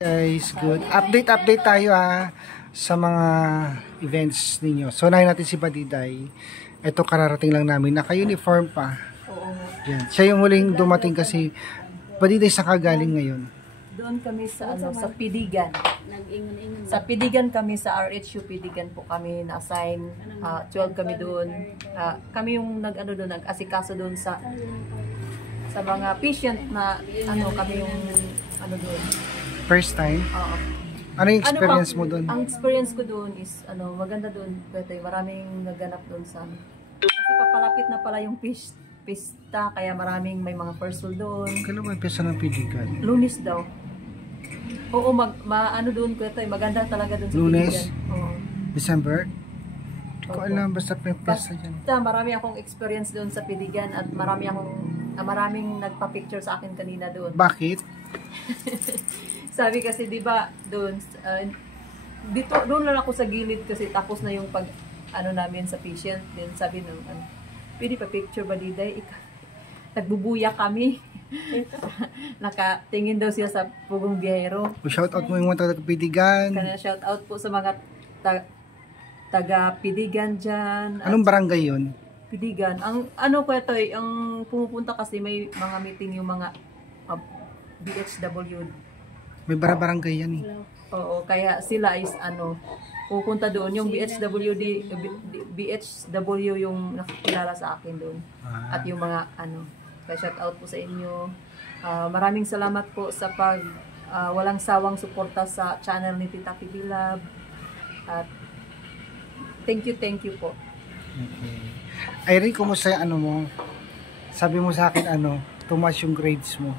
Guys, good. Update tayo sa mga events ninyo. So, unahin natin si Badiday. Ito, kararating lang namin. Naka-uniform pa. Oo. Yan. Siya yung huling dumating kasi Badiday sa kagaling ngayon. Doon kami sa sa Pidigan. Sa Pidigan kami, sa RHU Pidigan po kami na-assign. 12 kami doon. Kami yung nag-asikaso doon sa mga patient na kami yung doon. First time? Oo. Ano yung experience mo doon? Ang experience ko doon is maganda doon. Pwede maraming naganap doon sa kasi papalapit na pala yung pista kaya maraming may mga person doon. Kailan ba piyesa ng Pidigan? Lunes daw. Oo, doon ko ito, maganda talaga doon sa Lunes? Pidigan. Oo. December? Hindi ko alam, basta may piyesa dyan. Marami akong experience doon sa Pidigan at maraming nagpa-picture sa akin kanina doon. Bakit? Sabi kasi 'di ba doon doon lang ako sa gilid kasi tapos na yung namin sa patient. Then sabi nung pwede pa picture ba Diday? Nagbubuya kami. Nakatingin daw siya sa pugong biyahero. Shout out mo yung mga taga-Pidigan. Kana shout out po sa mga taga-Pidigan diyan. Anong barangay 'yon? Pidigan. Ang ko ito ang pumupunta kasi may mga meeting yung mga BHW. May barangay yan eh. Oo, kaya sila is pupunta doon. Yung BHW yung nakikilala sa akin doon. At yung mga kaya shout out po sa inyo. Maraming salamat po sa walang sawang suporta sa channel ni Tita Pibilab. At thank you po. Okay. Irene, kumusta yung mo? Sabi mo sa akin tumaas yung grades mo.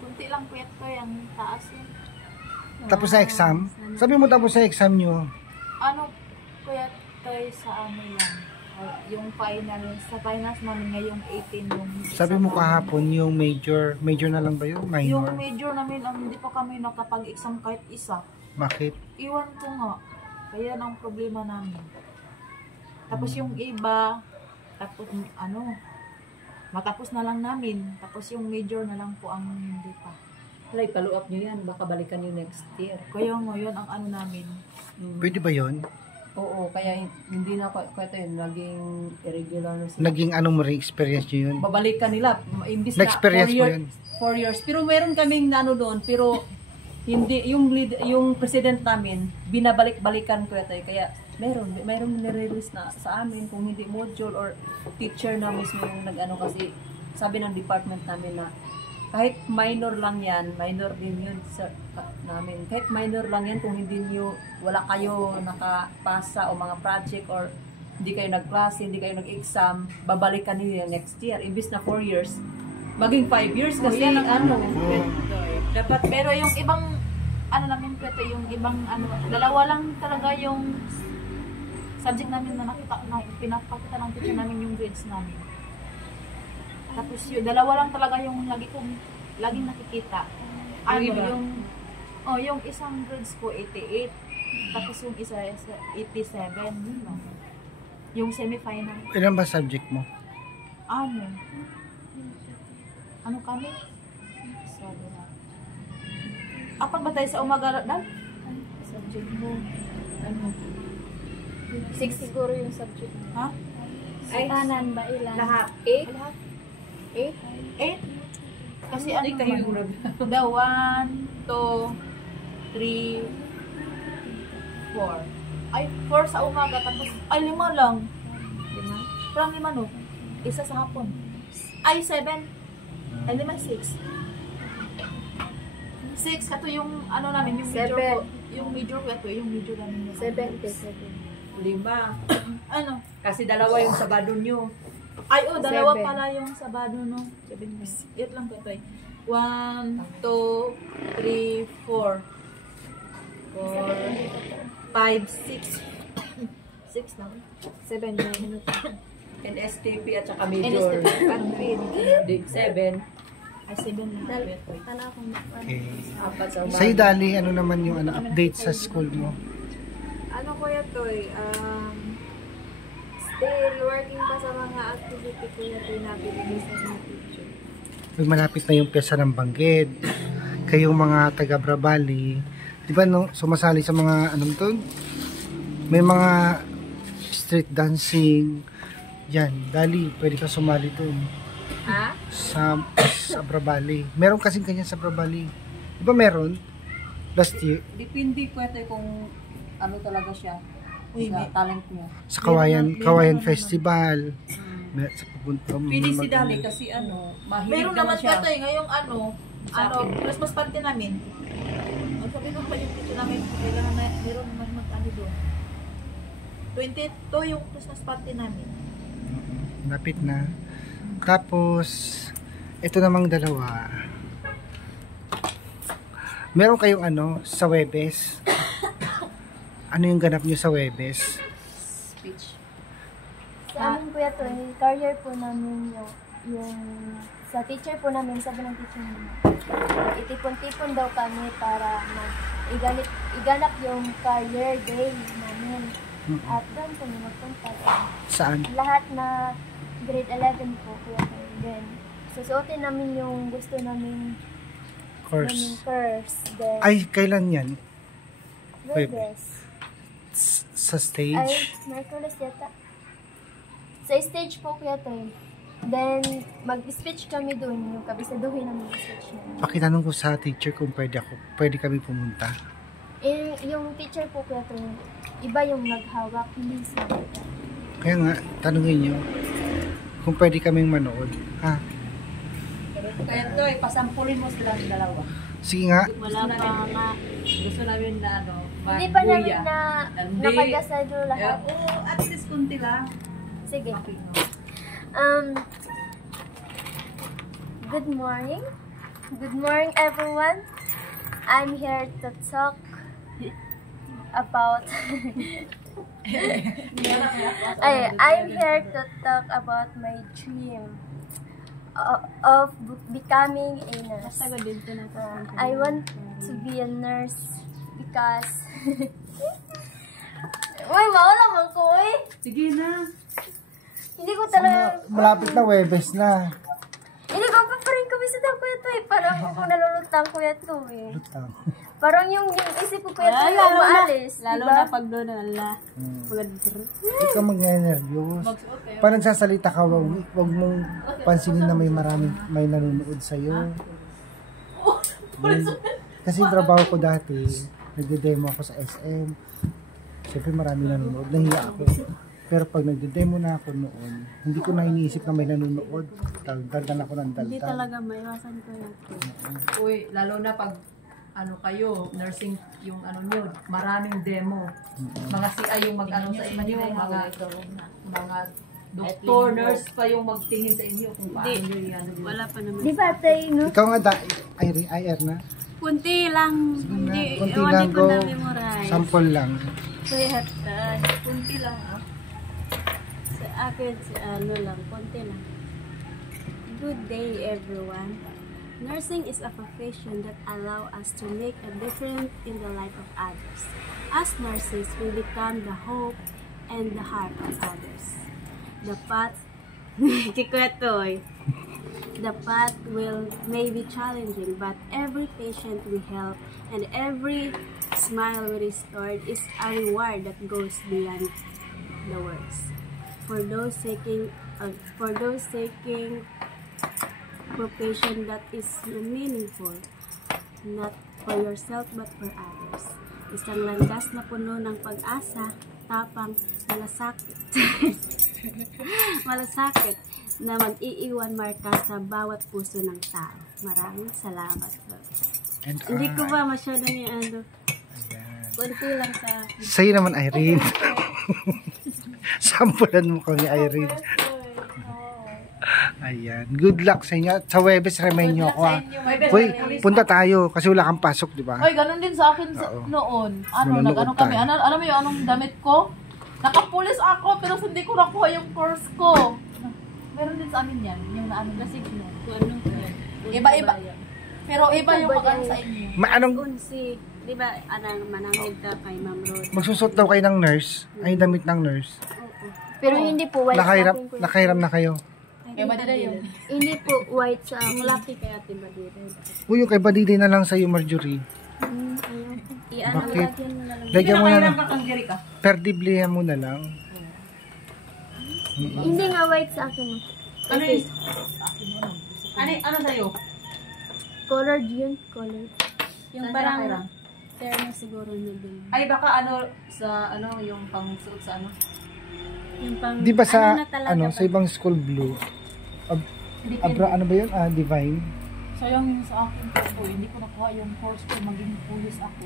Kunti lang po ito yung taas yun. Tapos na exam? Sabi mo tapos na exam nyo? Kuya Toy sa lang. Yung sa finals namin ngayong 18 yung sabi mo kahapon yung major na lang ba yun? Minor? Yung major namin, hindi pa kami nakapag-exam kahit isa. Bakit? Iwan ko nga. Kaya ang problema namin. Tapos yung iba, tapos matapos na lang namin. Tapos yung major na lang po ang hindi pa. Like, follow up nyo yan. Baka balikan nyo next year. Kaya ngayon ang namin. Pwede ba yun? Oo, kaya hindi na ito yun. Naging irregular na sila. Naging mo rin experience nyo yun? Babalikan nila. Imbis na experience mo yun? 4 years. Pero meron kaming doon. Pero hindi, yung president namin, binabalik-balikan ko ito. Kaya mayroong nire-release na sa amin kung hindi module or teacher na mismo yung kasi sabi ng department namin na kahit minor lang yan, minor din yun sa namin. Kahit minor lang yan kung wala kayo nakapasa o mga project or hindi kayo nagklase, hindi kayo nag-exam, babalikan niyo yung next year. Imbis na 4 years, maging 5 years kasi dapat. Pero yung ibang namin pwede, yung ibang dalawa lang talaga yung subject namin na pinapakita ng teacher namin yung grades namin. Tapos yung dalawa lang talaga yung laging nakikita. Yung isang grades ko 88. Tapos yung isa 87. Yung semi-final. Ilan ba subject mo? Kami? Sabi na. Apat ba tayo sa umaga? Subject mo. 6 siguro yung subject. Ha? Ay, kanan ba ilan? Lahat. 8? Lahat. 8? 8? Kasi kayo yung 1, 2, 3, 4. Ay, 4 sa umaga. Tapos, 5 lang. 5? Parang 5 no? Isa sa hapon. Ay, 7. Ay, 5, 6. 6, kato yung namin, yung major ko. Yung major ko, yung major namin. 77. 5. Kasi dalawa yung Sabado nyo. Ay, dalawa 7. pala yung Sabado, no? 7 years. 8 lang po ito eh. 1, 2, 3, 4. 4, 5, 6. 6 lang. 7 na minuto. And STP at saka major. NSTP. 7. Ay, 7 na po ito. Okay. Apat sa umaga. Sa'yo, Dali, naman yung update sa school mo? Kuya Toy, still working pa sa mga activity Kuya Toy na binibigay sa mga teacher. Malapit na yung pyesa ng Bangged. kayong mga taga Bravali, di ba no, sumasali sa mga anong to? May mga street dancing. Yan, dali, pwede ka sumali doon. Ha? Sa Bravali. Meron kasing kanya sa Bravali. Di ba meron? Last year. Depende ko ito kung ano talaga siya. Sa talent niya. Sa Kawayan Festival. Sa pupunta. Pili si Dali kasi ano, mahilig Meron naman naman siya. siya ngayong Christmas party namin. Ang sabi ko pa yung picture namin, kailangan na, meron naman mag-ano doon. 22 yung Christmas party namin. Lapit na. Tapos, ito namang dalawa. Meron kayong ano, sa Webes? Ano yung ganap nyo sa Webes? Speech. Sa amin po ito, career po namin yung sa teacher po namin, sabi ng teacher namin, itipon-tipon daw kami para iganap yung career day namin. At doon kami magpunta. Saan? Lahat na grade 11 po kuya ko. Then, susuotin namin yung gusto namin Course. course. Then, Ay, kailan yan? Webes. Sa Ay, stage? Merkulis yata. Sa stage po kuya to. Then, mag-speech kami dun. Yung kabisaduhin namin yung speech namin. Pakitanong ko sa teacher kung pwede kami pumunta. Eh, yung teacher po kuya to, iba yung naghawak, hindi sa Kaya nga, tanungin nyo kung pwede kaming manood. Ha? Kaya ito pasampulin mo silang dalawa. Sige nga. Wala pa nga. Gusto namin na ano, Hindi pa namin magbuya. na Hindi. nakadasado lahat. Oo, at least kunti lang. Sige. Good morning. Good morning, everyone. I'm here to talk about I'm here to talk about my dream of becoming a nurse. I want to be a nurse because Uy, maula mo ko eh. Sige na. Hindi ko talaga Malapit na Webes na. Hindi ko pa rin kami sa tao kuya to eh. Parang ako nalulutang kuya to eh. Lutang. Parang yung isip ko kuya to yung umaalis. Lalo diba? na pag doon ala. Huwag kang mag-nervyos. Pag nagsasalita ka, wag mong pansinin na may nanonood sa'yo. Kasi yung trabaho ko dati, nagde-demo ako sa SM. Siyempre marami nanonood. Nahiya ako. Pero pag nagde-demo na ako noon, hindi ko na iniisip na may nanonood. Daldal ako ng daldal. Hindi talaga maiwasan ko yan. Uy, lalo na pag ano kayo, nursing yung ano nyo, maraming demo. Mga CI yung mag-ano sa inyo, mga doktor, nurse pa yung magtingin sa inyo kung paano nyo yan. Wala pa naman. Di ba tayo no? Ikaw nga, IR na? Kunti lang. Hindi, Kunti ewan lang, ko go. na memorize. Sample lang. Kaya kunti lang ah. Sa akin, ano lang, konti lang. Good day, everyone. Nursing is a profession that allows us to make a difference in the life of others. As nurses, we become the hope and the heart of others. The path, the path may be challenging, but every patient we help and every smile we restored is a reward that goes beyond the words. For those seeking profession that is meaningful, not for yourself but for others. Isang landas na puno ng pag-asa, tapang, malasakit. Malasakit na mag-iiwan marka sa bawat puso ng tao. Maraming salamat po. And Hindi ko ba masyadong yung ano, Ayan. kunti lang sa akin. Sa'yo naman, Irene. Sampulan mo kami, Irene. Ayan. Good luck sa inyo. Sa Webes, remind nyo ako. Uy, punta tayo kasi wala kang pasok, di ba? Oy, ganun din sa akin Oo. noon. Manonood Nag-ano kami. tayo. Alam mo yung anong damit ko? Nakapulis ako pero hindi ko nakuha yung course ko. Meron din sa amin yan. Yung naano na signo. Iba-iba. Pero iba yung mag-ano sa inyo. Anong Unsi. Di ba, manangid ka kay Ma'am Rod? magsusot daw kayo ng nurse? Ay, damit ng nurse. Pero hindi po, wala Nakairam na kayo. Kaya madila yun. Hindi po white sa Ang akin. lucky kaya tiba dito. Uy, yung kay Badidi na lang sa'yo, Marjorie. Ayaw ko. Bakit? Lagyan mo na lang. Lagyan mo na lang. ka kang Jerry ka. Perdiblihan mo na lang. Hindi nga white sa akin. Ano yun? Ano sa'yo? Colored yun. Colored. Yung Saan parang ka terno siguro na din. Ay, baka sa yung pang-suot sa ano? Yung pang, Di ba sa, na talaga ba? sa ibang school blue, ano ba yun? Divine? So yung sa akin po, hindi ko nakuha yung course ko maging police ako.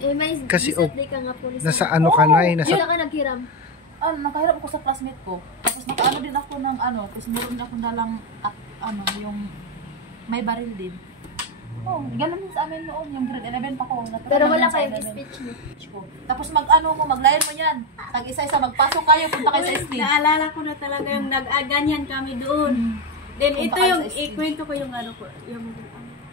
Eh, may Kasi, Saturday ka nga police. Nasa ano ka na eh, nasa, Wala ka naghiram. Nakahirap ako sa classmate ko. Tapos nakaano din ako ng tapos meron din ako dalang yung may baril din. Oh, ganun din sa amin noon, yung grade 11 pa ko. Pero wala kayong speech mo. Tapos maglayan mo yan. Tag isa-isa, magpasok kayo, punta kayo sa SD. Naalala ko na talaga yung nag-aganyan kami doon. Then Punta ito kayo yung sa SD. ikwento ko yung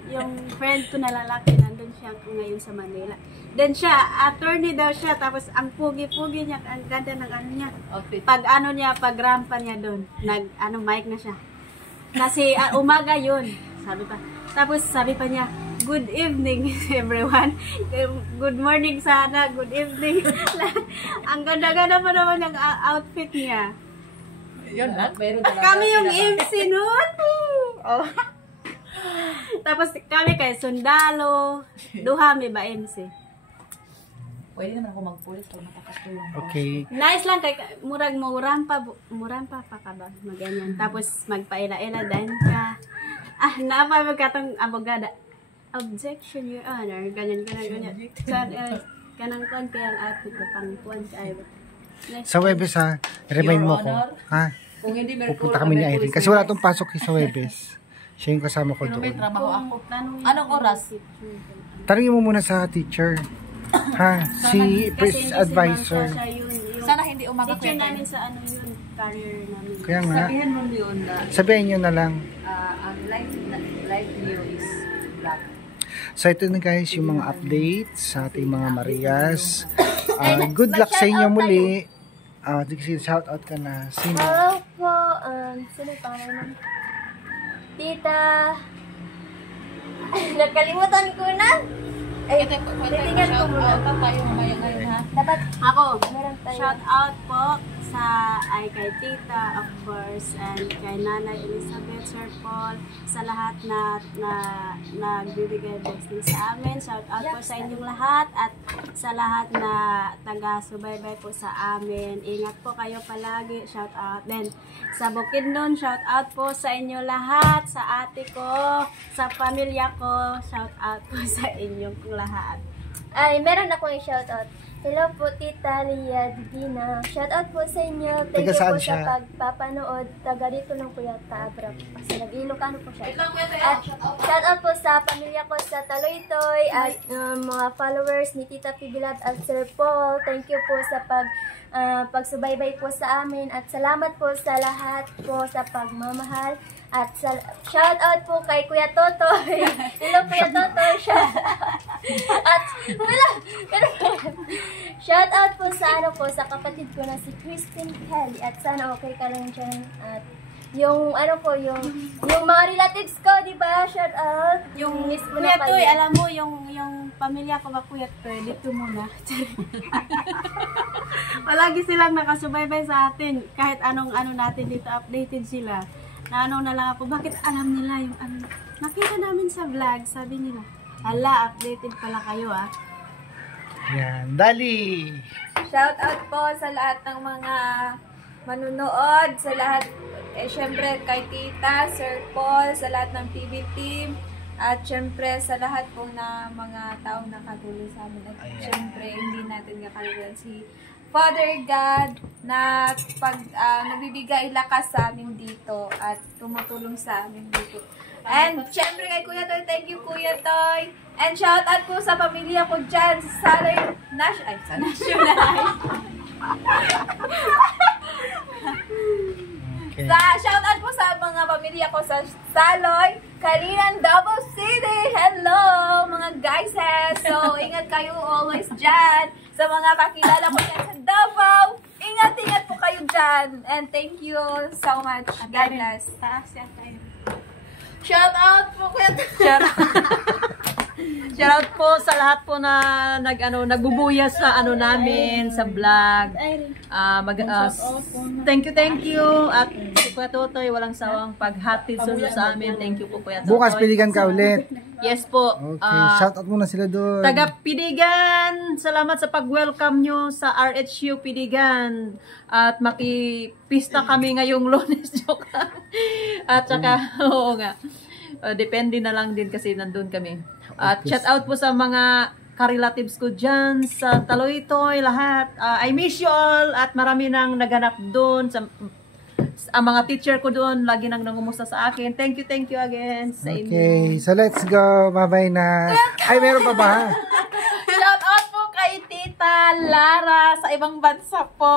yung friend ko na lalaki nandun siya ngayon sa Manila. Then siya, attorney daw siya, tapos ang pugi-pugi niya, ang ganda ng ano niya. Outfit. Pag rampa niya doon, mic na siya. Kasi umaga yun, Tapos sabi pa niya, good evening everyone. Good morning sana, good evening. Ang ganda-ganda pa naman yung outfit niya. Yun lang. Meron talaga. Kami yung MC nun. Oh. Tapos kami kay sundalo. Duha may ba MC? Pwede naman ako mag-police pag matakas ko yung okay. Nice lang kay murampa pa ka ba? Maganyan. Tapos magpaila-ila din ka. Naapa magkatong abogada. Objection, Your Honor. Ganyan. Kanang kuan kaya ang outfit ko pang kuan kay. Sa Webes ha, remind mo Your ko. Honor. Ha? Kung hindi meron Pupunta kami ni Irene. Kasi wala tong pasok sa Webes. Siya yung kasama ko Pero may doon. trabaho ako. Anong oras? Tanungin mo muna sa teacher. Ha? Si press advisor. Sana hindi umaga Teacher ko namin sa yun, career namin. Kaya nga, Sabihin mo yun na sabihin nyo na lang. ang life niyo is black. So ito na guys, yung mga updates sa ating mga Marias. Good luck sa inyo muli. Shout out ka na. Sino? Hello po. Sino pa naman? Tita. Nakalimutan ko na. Ay, titingnan ko muna. tayo mamaya ngayon ha. Dapat Ako, meron tayo. shout out po sa kay tita, of course, and kay Nanay Elizabeth, Sir Paul, sa lahat na nagbibigay blessing sa amin. Shout out po sa inyong lahat at sa lahat na taga-subaybay po sa amin. Ingat po kayo palagi. Shout out. Then, sa Bukidnon, shout out po sa inyo lahat, sa ate ko, sa pamilya ko. Shout out po sa inyong lahat. Ay, meron akong i-shoutout. Hello po, Tita Lia Didina. Shoutout po sa inyo. Thank Taga you saan po siya? sa pagpapanood. Taga dito lang po yata, Abra. Kasi nag-Ilocano po siya. At shoutout po sa pamilya ko sa Taloytoy at mga followers ni Tita Pibilab at Sir Paul. Thank you po sa pagsubaybay po sa amin. At salamat po sa lahat po sa pagmamahal. At shout out po kay Kuya Totoy. Hello Kuya Totoy. At wala. Shout out po sa kapatid ko na si Christine Kelly. At sana okay ka lang dyan. At yung yung mga relatives ko, di ba? Shout out. Yung miss mo Kuya na Toy, kayo. alam mo, yung pamilya ko ba Kuya Toy, dito muna. Palagi silang nakasubaybay sa atin. Kahit anong natin dito, updated sila. Na na lang ako, bakit alam nila yung nakita namin sa vlog, sabi nila, hala, updated pala kayo Yan. Dali! Shout out po sa lahat ng mga manunood, sa lahat, syempre kay Tita, Sir Paul, sa lahat ng PB team, at syempre sa lahat po na mga taong nakatulong sa amin. At syempre, hindi natin kakalimutan si Father God na nagbibigay lakas sa amin dito at tumutulong sa amin dito. And syempre kay Kuya Toy, thank you Kuya Toy. And shout out po sa pamilya ko dyan sa Saloy National. Okay. Shout out po sa mga pamilya ko sa Saloy, Kalinan, Davao City. Hello mga guys. So ingat kayo always dyan. Sa mga kakilala ko dyan sa Davao, ingat Ingat-ingat po kayo dyan. And thank you so much. God bless. Taas yan tayo. Shout out po kuya. Shout out po sa lahat po na nagbubuyas sa namin sa vlog. Thank you at si Kuya Totoy walang sawang paghatid sa amin. Thank you po Kuya Totoy. Bukas piligan ka ulit. Yes po. Okay, shout out muna sila doon. Taga Pidigan, salamat sa pag-welcome nyo sa RHU Pidigan. At makipista kami ngayong Lunes. Joke lang. At saka, oo nga. Depende na lang din kasi nandun kami. At shout out po sa mga ka-relatives ko dyan sa Taloytoy, lahat. I miss you all at marami nang naganap doon. Ang mga teacher ko doon, lagi nang nangumusta sa akin. Thank you again sa inyo. Okay, so let's go. Bye-bye na. Ay, meron pa ba? Shout out po kay Tita Lara sa ibang bansa po.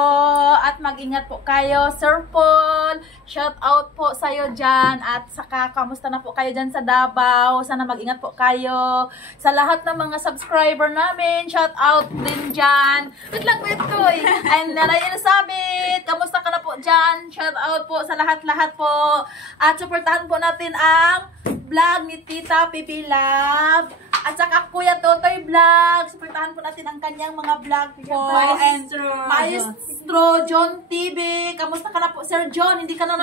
At mag-ingat po kayo, Sir Paul. Shout out po sa'yo dyan. At saka, kamusta na po kayo dyan sa Davao. Sana mag-ingat po kayo. Sa lahat ng mga subscriber namin, shout out din dyan. Wait lang po ito eh. And Nanay Elizabeth, kamusta ka na po dyan? Shout out po sa lahat-lahat po. At supportahan po natin ang vlog ni Tita Pipi Love. At saka Kuya Totoy Vlog. Supportahan po natin ang kanyang mga vlog po. Maestro John TV. Kamusta ka na po, Sir John? Hindi ka na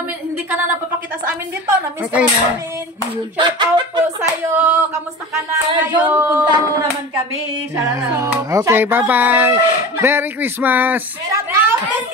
napapakita sa amin dito. Na-miss ka na namin. Shout out po sa'yo. Kamusta ka na ngayon? Puntahan mo naman kami. Shout out. Okay, bye-bye. Merry Christmas. Shout out din